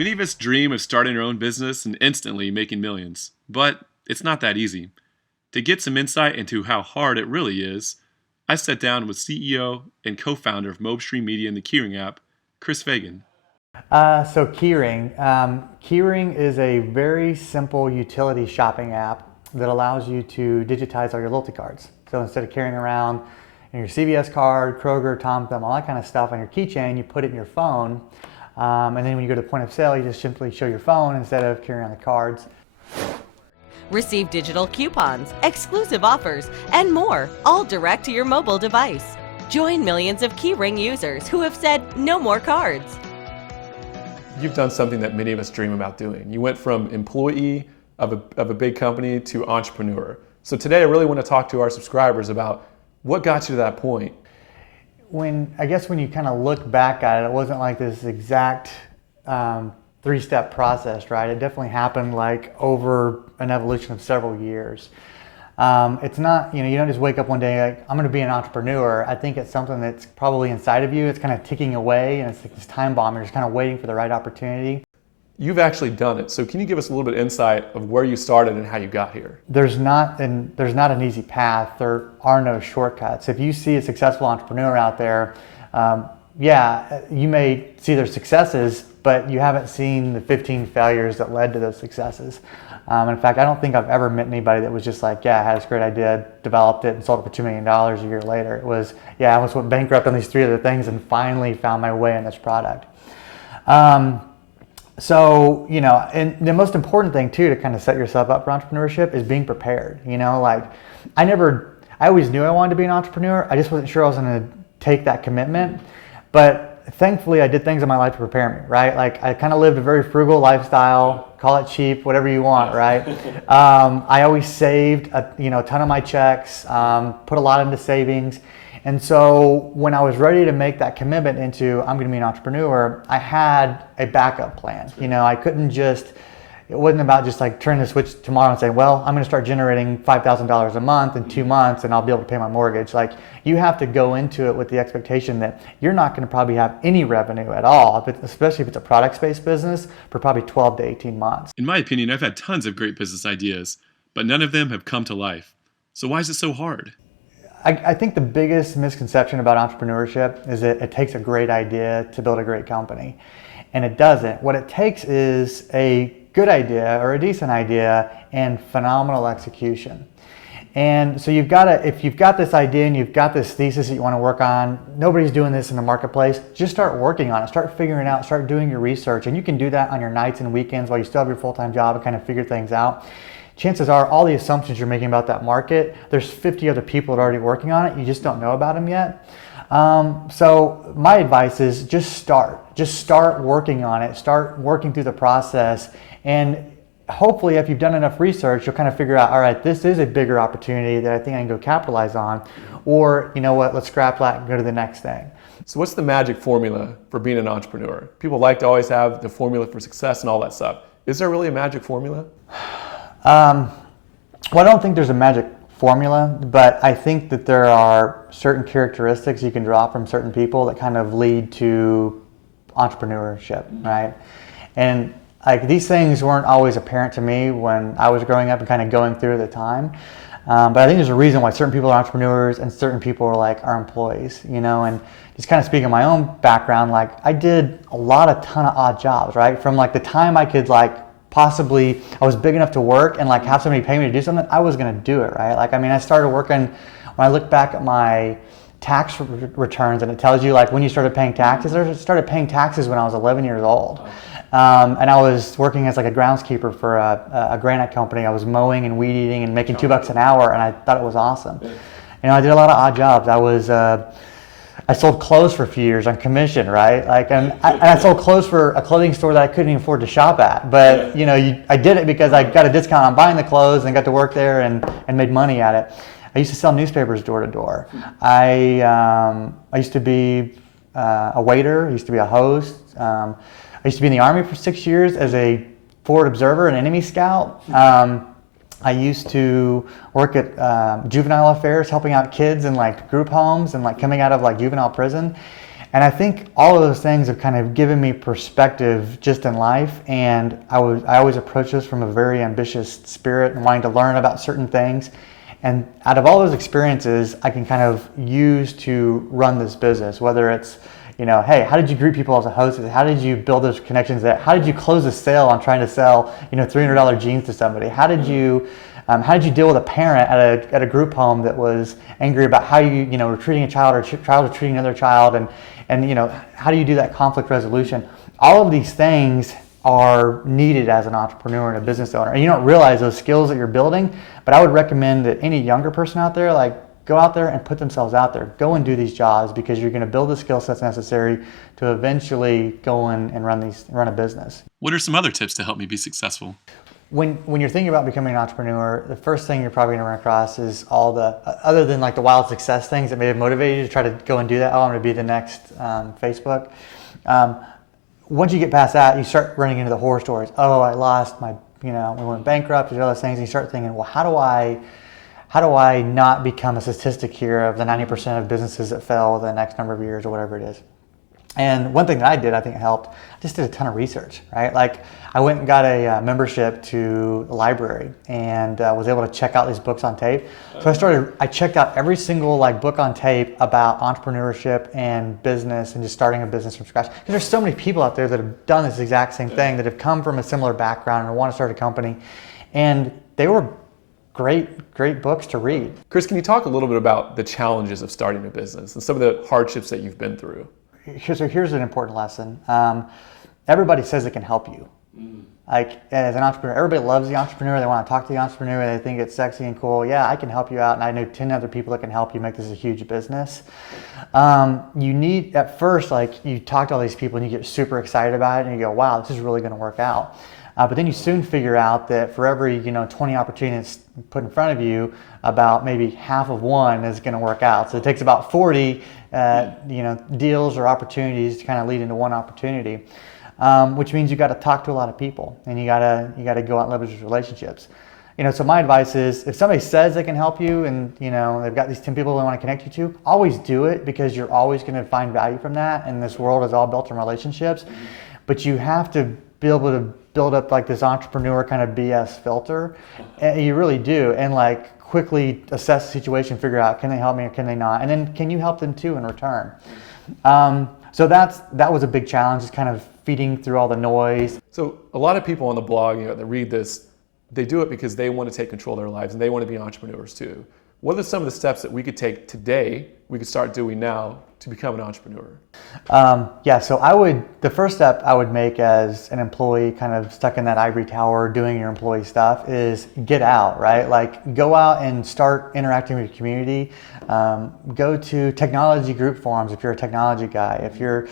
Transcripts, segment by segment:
Many of us dream of starting our own business and instantly making millions, but it's not that easy. To get some insight into how hard it really is, I sat down with CEO and co-founder of Mobestream Media and the Keyring app, Chris Fagan. So Keyring. Keyring is a very simple utility shopping app that allows you to digitize all your loyalty cards. So instead of carrying around your CVS card, Kroger, Tom Thumb, all that kind of stuff on your keychain, you put it in your phone. And then when you go to the point of sale, you just simply show your phone instead of carrying on the cards. Receive digital coupons, exclusive offers, and more, all direct to your mobile device. Join millions of Keyring users who have said no more cards. You've done something that many of us dream about doing. You went from employee of a big company to entrepreneur. So today I really want to talk to our subscribers about what got you to that point. When you kind of look back at it, it wasn't like this exact three-step process, right? It definitely happened like over an evolution of several years. It's not, you don't just wake up one day like, I'm going to be an entrepreneur. I think it's something that's probably inside of you. It's kind of ticking away, and it's like this time bomb. You're just kind of waiting for the right opportunity. You've actually done it. So can you give us a little bit of insight of where you started and how you got here? There's not an easy path. There are no shortcuts. If you see a successful entrepreneur out there, you may see their successes, but you haven't seen the 15 failures that led to those successes. In fact, I don't think I've ever met anybody that was just like, I had this great idea, developed it, and sold it for $2 million a year later. It was, I almost went bankrupt on these three other things and finally found my way in this product. And the most important thing too to kind of set yourself up for entrepreneurship is being prepared. I always knew I wanted to be an entrepreneur. I just wasn't sure I was going to take that commitment. But thankfully, I did things in my life to prepare me, right? Like I kind of lived a very frugal lifestyle, call it cheap, whatever you want, right? I always saved a ton of my checks, put a lot into savings. And so when I was ready to make that commitment into I'm going to be an entrepreneur, I had a backup plan. I couldn't it wasn't about just like turning the switch tomorrow and saying, well, I'm going to start generating $5,000 a month in 2 months and I'll be able to pay my mortgage. Like you have to go into it with the expectation that you're not going to probably have any revenue at all, especially if it's a product-based business, for probably 12 to 18 months. In my opinion, I've had tons of great business ideas, but none of them have come to life. So why is it so hard? I think the biggest misconception about entrepreneurship is that it takes a great idea to build a great company. And it doesn't. What it takes is a good idea or a decent idea and phenomenal execution. And so if you've got this idea and you've got this thesis that you want to work on, nobody's doing this in the marketplace, just start working on it, start figuring it out, start doing your research. And you can do that on your nights and weekends while you still have your full-time job and kind of figure things out. Chances are all the assumptions you're making about that market, there's 50 other people that are already working on it. You just don't know about them yet. So my advice is just start working on it, start working through the process. And hopefully if you've done enough research, you'll kind of figure out, all right, this is a bigger opportunity that I think I can go capitalize on. Or you know what, let's scrap that and go to the next thing. So what's the magic formula for being an entrepreneur? People like to always have the formula for success and all that stuff. Is there really a magic formula? Well, I don't think there's a magic formula, but I think that there are certain characteristics you can draw from certain people that kind of lead to entrepreneurship, right? And like these things weren't always apparent to me when I was growing up and kind of going through at the time. But I think there's a reason why certain people are entrepreneurs and certain people are our employees, and just kind of speaking of my own background, like I did a ton of odd jobs, right? From like the time I could possibly I was big enough to work and have somebody pay me to do something, I was going to do it, right? I started working, when I look back at my tax returns and it tells you when you started paying taxes, I started paying taxes when I was 11 years old. And I was working as a groundskeeper for a granite company. I was mowing and weed eating and making $2 an hour, and I thought it was awesome. I did a lot of odd jobs. I sold clothes for a few years on commission, right? And I sold clothes for a clothing store that I couldn't even afford to shop at. But I did it because I got a discount on buying the clothes and got to work there and made money at it. I used to sell newspapers door to door. I used to be a waiter. I used to be a host. I used to be in the Army for 6 years as a forward observer and enemy scout. I used to work at juvenile affairs, helping out kids in group homes and coming out of juvenile prison. And I think all of those things have kind of given me perspective just in life. And I always approach this from a very ambitious spirit and wanting to learn about certain things. And out of all those experiences, I can kind of use to run this business, whether it's, hey, how did you greet people as a host? How did you build those connections? How did you close a sale on trying to sell, $300 jeans to somebody? How did you deal with a parent at a group home that was angry about how you were treating a child, or child was treating another child, and how do you do that conflict resolution? All of these things are needed as an entrepreneur and a business owner, and you don't realize those skills that you're building. But I would recommend that any younger person out there, go out there and put themselves out there. Go and do these jobs, because you're going to build the skill sets necessary to eventually go in and run a business. What are some other tips to help me be successful? When you're thinking about becoming an entrepreneur, the first thing you're probably going to run across is all the, other than the wild success things that may have motivated you to try to go and do that. Oh, I'm going to be the next Facebook. Once you get past that, you start running into the horror stories. Oh, I lost my, we went bankrupt, and all those things. And you start thinking, well, how do I not become a statistic here of the 90% of businesses that fail within the next number of years, or whatever it is? And one thing that I did, I think it helped, I just did a ton of research, right? I went and got a membership to the library, and was able to check out these books on tape. So I checked out every single book on tape about entrepreneurship and business and just starting a business from scratch. Because there's so many people out there that have done this exact same thing, that have come from a similar background and want to start a company. And they were great books to read. Chris, can you talk a little bit about the challenges of starting a business and some of the hardships that you've been through? So here's an important lesson. Everybody says it can help you. As an entrepreneur, everybody loves the entrepreneur. They want to talk to the entrepreneur. They think it's sexy and cool. Yeah, I can help you out, and I know 10 other people that can help you make this a huge business. You need, at first, you talk to all these people and you get super excited about it, and you go, wow, this is really going to work out. But then you soon figure out that for every 20 opportunities put in front of you, about maybe half of one is going to work out. So it takes about 40 deals or opportunities to kind of lead into one opportunity, which means you got to talk to a lot of people, and you got to go out and leverage those relationships. So my advice is, if somebody says they can help you, and they've got these 10 people they want to connect you to, always do it, because you're always going to find value from that. And this world is all built on relationships. But you have to be able to build up this entrepreneur kind of BS filter. And you really do. And quickly assess the situation, figure out, can they help me or can they not? And then, can you help them too in return? So that was a big challenge, is kind of feeding through all the noise. So a lot of people on the blog, that read this, they do it because they want to take control of their lives, and they want to be entrepreneurs too. What are some of the steps that we could take today, we could start doing now, to become an entrepreneur? So the first step I would make as an employee, kind of stuck in that ivory tower doing your employee stuff, is get out, right? Go out and start interacting with your community. Go to technology group forums if you're a technology guy. If you're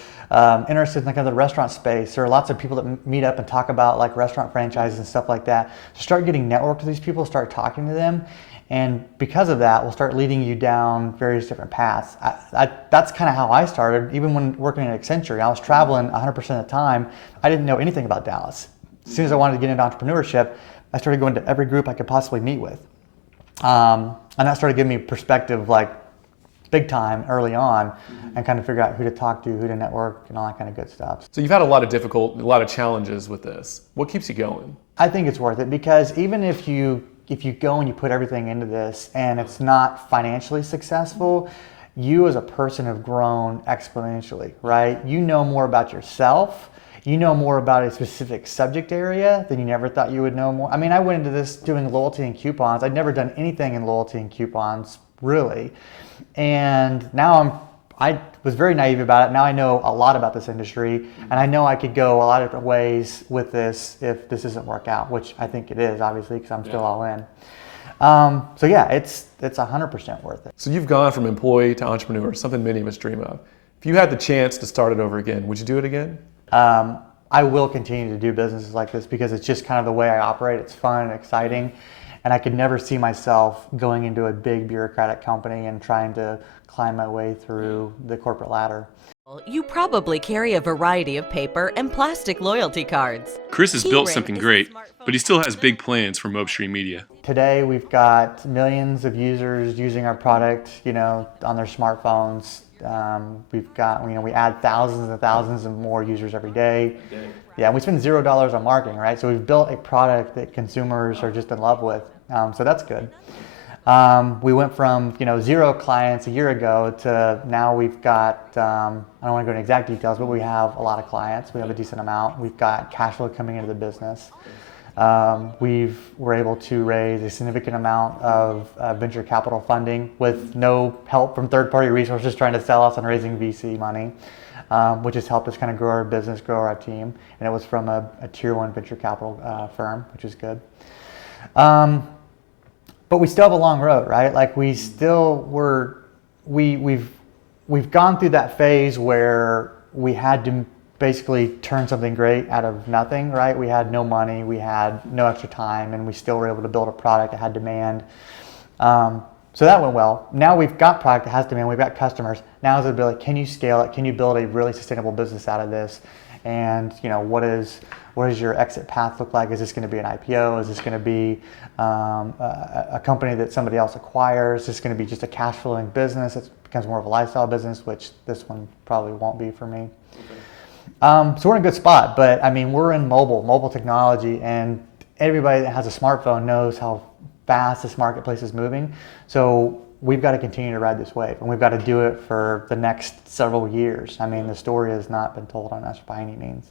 interested in the restaurant space, there are lots of people that meet up and talk about restaurant franchises and stuff like that. So start getting networked with these people, start talking to them. And because of that, we'll start leading you down various different paths. That's kind of how I started. Even when working at Accenture, I was traveling 100% of the time. I didn't know anything about Dallas. As soon as I wanted to get into entrepreneurship, I started going to every group I could possibly meet with. And that started giving me perspective, big time early on, and kind of figure out who to talk to, who to network, and all that kind of good stuff. So you've had a lot of challenges with this. What keeps you going? I think it's worth it, because even if you go and you put everything into this and it's not financially successful, you as a person have grown exponentially, right? You know more about yourself. You know more about a specific subject area than you never thought you would know more. I mean, I went into this doing loyalty and coupons. I'd never done anything in loyalty and coupons, really. And now I was very naive about it. Now I know a lot about this industry, and I know I could go a lot of different ways with this if this doesn't work out, which I think it is, obviously, because I'm still all in. So yeah, it's 100% worth it. So you've gone from employee to entrepreneur, something many of us dream of. If you had the chance to start it over again, would you do it again? I will continue to do businesses like this, because it's just kind of the way I operate. It's fun and exciting. And I could never see myself going into a big bureaucratic company and trying to climb my way through the corporate ladder. You probably carry a variety of paper and plastic loyalty cards. Chris has built Keyring something is a great, smartphone but he still has big plans for Mobestream Media. Today we've got millions of users using our product, on their smartphones. We've got, we add thousands and thousands of more users every day. Yeah, and we spend $0 on marketing, right? So we've built a product that consumers are just in love with. So that's good. We went from 0 clients a year ago to now we've got, I don't want to go into exact details, but we have a lot of clients. We have a decent amount. We've got cash flow coming into the business. We're able to raise a significant amount of venture capital funding with no help from third-party resources trying to sell us on raising VC money, which has helped us kind of grow our business, grow our team. And it was from a tier 1 venture capital firm, which is good. But we still have a long road, right? Like we've gone through that phase where we had to basically turn something great out of nothing, right? We had no money, we had no extra time, and we still were able to build a product that had demand. So that went well. Now we've got product that has demand, we've got customers. Now is the ability, can you scale it? Can you build a really sustainable business out of this? And what does your exit path look like? Is this going to be an IPO? Is this going to be a company that somebody else acquires? Is this going to be just a cash flowing business? It becomes more of a lifestyle business, which this one probably won't be for me. So we're in a good spot, but we're in mobile technology, and everybody that has a smartphone knows how fast this marketplace is moving. So we've got to continue to ride this wave, and we've got to do it for the next several years. The story has not been told on us by any means.